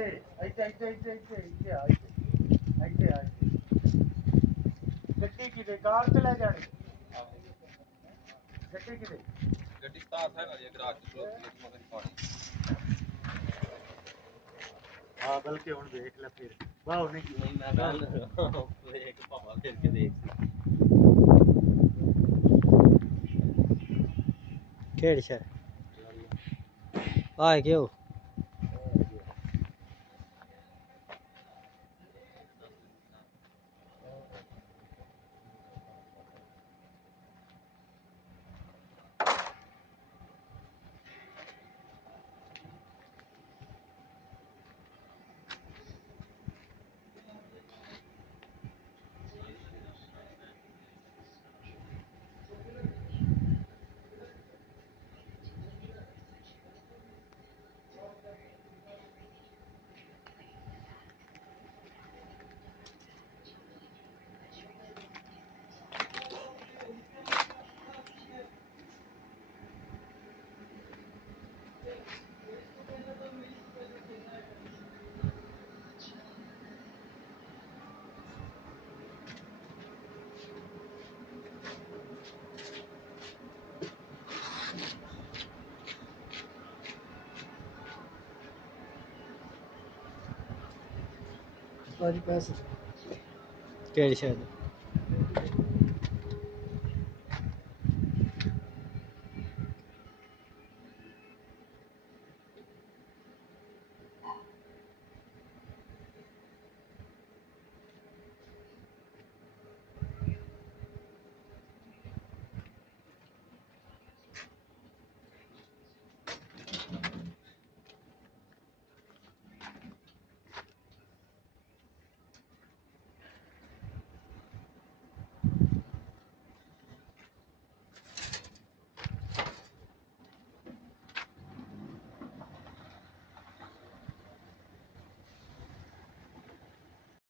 ਇੱਥੇ ਆ ਇੱਥੇ ਆ ਗੱਡੀ ਕਿਤੇ ਕਾਰ ਤੇ ਲੈ ਜਾਣੀ ਗੱਡੀ ਕਿਤੇ ਗੱਡੀ ਸਟਾਰਟ ਹੈਗਾ ਜੀ ਗਰਾਜ ਚ ਖਲੋਤੀ ਹੈ ਪਾਣੀ ਹਾਂ ਬਲਕਿ ਹੁਣ ਦੇਖ ਲੈ ਫਿਰ ਵਾਹ ਨਹੀਂ ਮੈਂ ਗੱਲ ਇੱਕ ਭਾਵਾ ਫਿਰ ਕੇ ਦੇਖ ਕਿਹੜੀ ਸ਼ੈ ਆ ਗਿਓ ਭਾਜੀ ਪੈਸੇ ਕਿਹੜੀ ਸ਼ੈ